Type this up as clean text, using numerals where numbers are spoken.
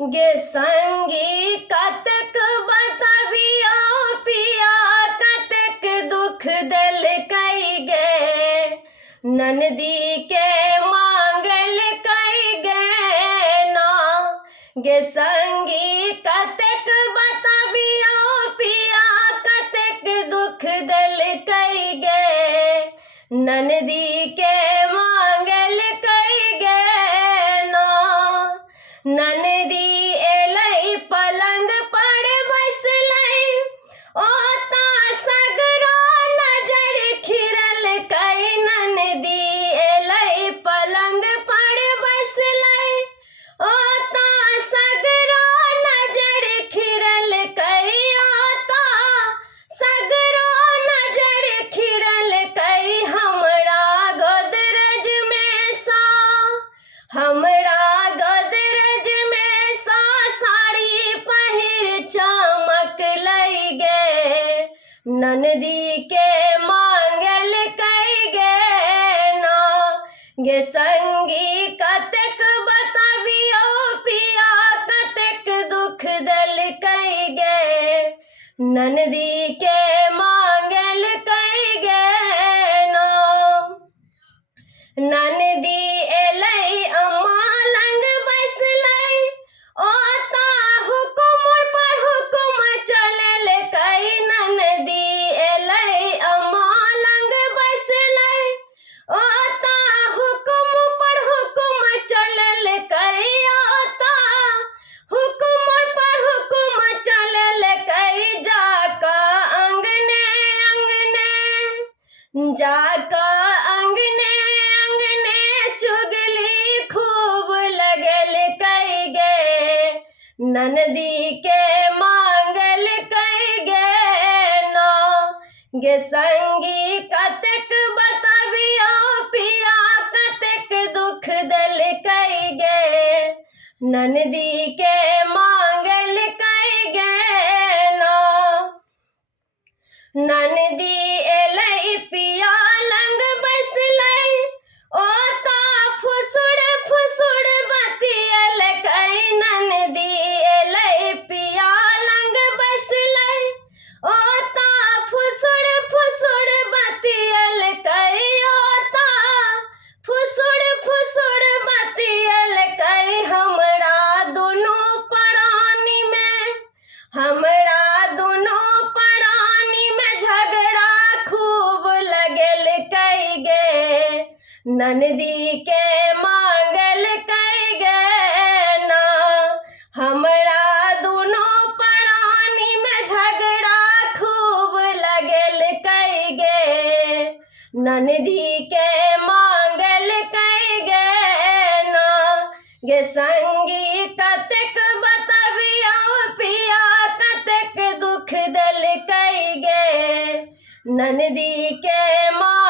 गे संगी कतक बताबियो पिया कतक दुख दिल कई गे ननदी के मांगल कई गे ना। गे संगी कतक बताबियो पिया कतक दुख दिल कई गे ननदी के मांगल कई गे ना। ननदी एलई पलंग पर बैसलई ओता सगरो नजर खिरल कई ननदी एलई पलंग पर बैसलई ओता सगरो नजर खिरल कई ओता सगरो नजर खिरल कई। हमरा गोदरेज में सा हमरा गोदरेज में सा साड़ी पहिर चमक लई गे ननदी के मांगल कई गे ना। गे संगी कतक बताबियो पिया कतक दुख दिल कई गे ननदी के मांगल कई गे ना। ननदी एलई अम्मा लंग बैसलई ओता हुकुम पर हुकुम चलल कई ननदी एलई अम्मा लंग बैसलई ओता हुकुम पर हुकुम चलल कई ओता हुकुम पर हुकुम चलल कई। जाका अंगने अंगने चुगली खूब लगल कई गे ननदी के मांगल कई गे ना। गे संगी कतक बताबियो पिया कतक दुख दिल कई गे ननदी के मांगल कई गे ना। ननदी एलई पिया लंग बैसलई ओता फुसुड़ फुसुड़ बतियल कई ननदी एलई पिया लंग बैसलई ओता फुसुड़ फुसुड़ बतियल कई ओता फुसुड़ फुसुड़ बतियल कई। हमरा दुनू प्राणी में हमरा दुनू प्राणी में झगड़ा खूब लगल कई गे ननदी के मांगल कई गे ना। हमरा दुनू प्राणी में झगड़ा खूब लगल कई गे ननदी के मांगल कई गे ना। गे संगी कतक बताबियो पिया कतक दुख दिल कई गे ननदी के मां